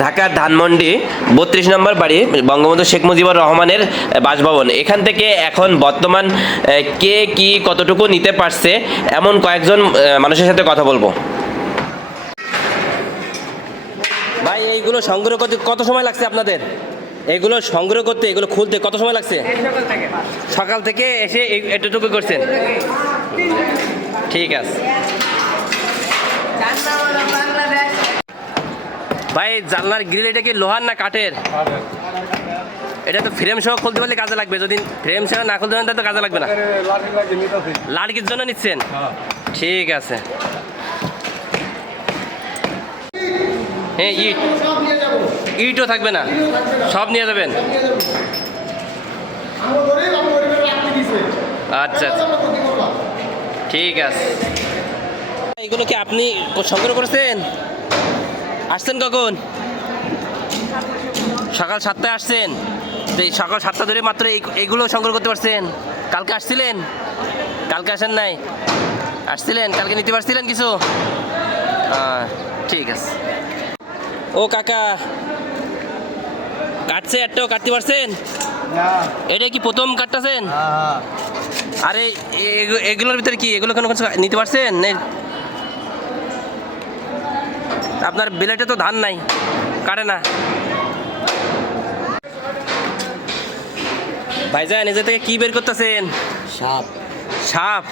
ঢাকার ধানমন্ডি বত্রিশ নম্বর বাড়ি বঙ্গবন্ধু শেখ মুজিবুর রহমানের বাসভবন। এখান থেকে এখন বর্তমান কে কি কতটুকু নিতে পারছে এমন কয়েকজন মানুষের সাথে কথা বলব। ভাই এইগুলো সংগ্রহ করতে কত সময় লাগছে আপনাদের? এগুলো সংগ্রহ করতে এগুলো খুলতে কত সময় লাগছে? সকাল থেকে এসে এতটুকু করছেন? ঠিক আছে। ভাই, জানলার গ্রিল এটা কি লোহার না কাঠের? এটা তো ফ্রেম সহ খুলতে পারলে কাজে লাগবে। যদি ফ্রেম সহ না খুলতে পারেন তো কাজে লাগবে না। লাড়কির জন্য নিচ্ছেন? ঠিক আছে। হ্যাঁ ইট। ইটও থাকবে না। সব নিয়ে যাবেন? আচ্ছা আচ্ছা। ঠিক আছে। এগুলো কি আপনি সংগ্রহ করেছেন? আসছেন কখন? সকাল সাতটায় আসছেন। তো এই সকাল সাতটা ধরে মাত্র এইগুলো সংগ্রহ করতে পারছেন। কালকে আসছিলেন? কালকে আসেন নাই? আসছিলেন? কালকে নিতে পারছিলেন কিছু? ঠিক আছে। ও কাকা কাটছে একটাও কাটতে পারছেন? এটা কি প্রথম কাটতেছেন? আরে এগু- এগুলোর ভিতরে কি? এগুলো কোনো কিছু নিতে পারছেন? নে- আপনার বিলেটে তো ধান নাই কাটে না। ভাইজান নিজে থেকে কি বের করতেছেন? সাপ। সাপ?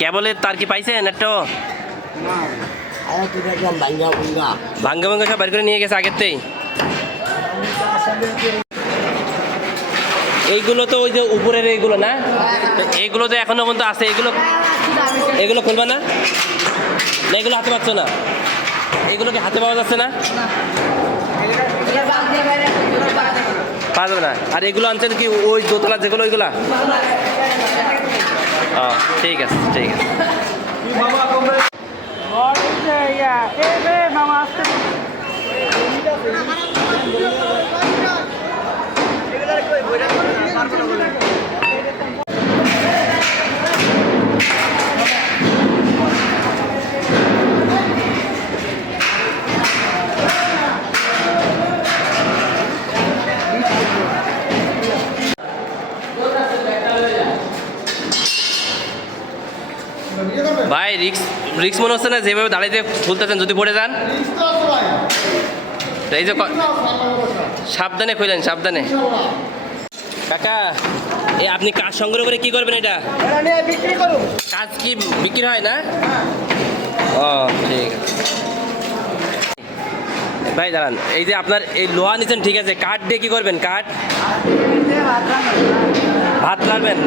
কেবলের তার কি পাইছেন একটা? ভাঙ্গা ভুঙ্গা সব বের করে নিয়ে গেছে আগেরতেই এইগুলো তো ওই যে উপরের এইগুলো না? এইগুলো তো এখনও পর্যন্ত আছে, এগুলো এগুলো খুলবা না? না, এগুলো হাতে পাচ্ছ না। এগুলো কি হাতে পাওয়া যাচ্ছে না? পাওয়া যাবে না। আর এগুলো আনছেন কি ওই দোতলা যেগুলো, ওইগুলা? ও, ঠিক আছে ঠিক আছে। ভাই রিক্স রিক্স মনে হচ্ছে না যেভাবে দাঁড়িয়ে খুলতেছেন যদি পড়ে যান। এই যে ক- সাবধানে খুলেন সাবধানে। কাকা এ আপনি কাজ সংগ্রহ করে কি করবেন এটা? কাজ কি বিক্রি হয় না? ও ঠিক আছে। ভাই দাঁড়ান এই যে আপনার এই লোহা নিচ্ছেন ঠিক আছে কাঠ দিয়ে কি করবেন কাঠ? ভাত রাঁধবেন?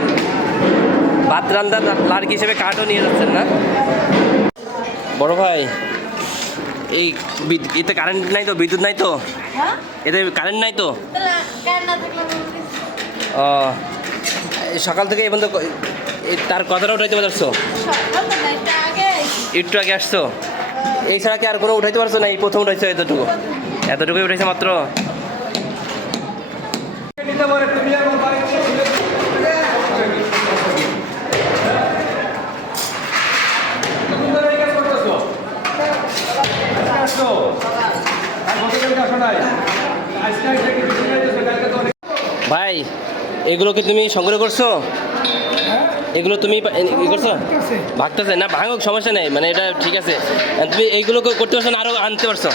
ভাত রান্নার লাড়কি হিসেবে কাঠও নিয়ে যাচ্ছেন না? বড় ভাই এই এতে কারেন্ট নাই তো বিদ্যুৎ নাই তো? এতে কারেন্ট নাই তো? সকাল থেকে পর্যন্ত তার কথাটা উঠাইতে পারছ? একটু আগে আসছো? এই ছাড়া কি আর কোনো উঠাইতে পারছ না? এই প্রথম উঠাইছো এতটুকু? এতটুকুই উঠাইছে মাত্র? ভাই এগুলো কি তুমি সংগ্রহ করছ? এগুলো তুমি ই করছ? ভাগতেছে। না ভাঙুক সমস্যা নেই। মানে এটা ঠিক আছে। তুমি এইগুলো করতে পারছ না আরও আনতে পারছ?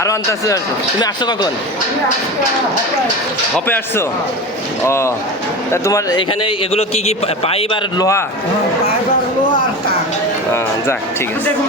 আরও আনতে আসতে পারছ। তুমি আসছো কখন? হপে আসছো? ও তা তোমার এখানে এগুলো কি কি পাইপ আর লোহা? যাক ঠিক আছে। দেখুন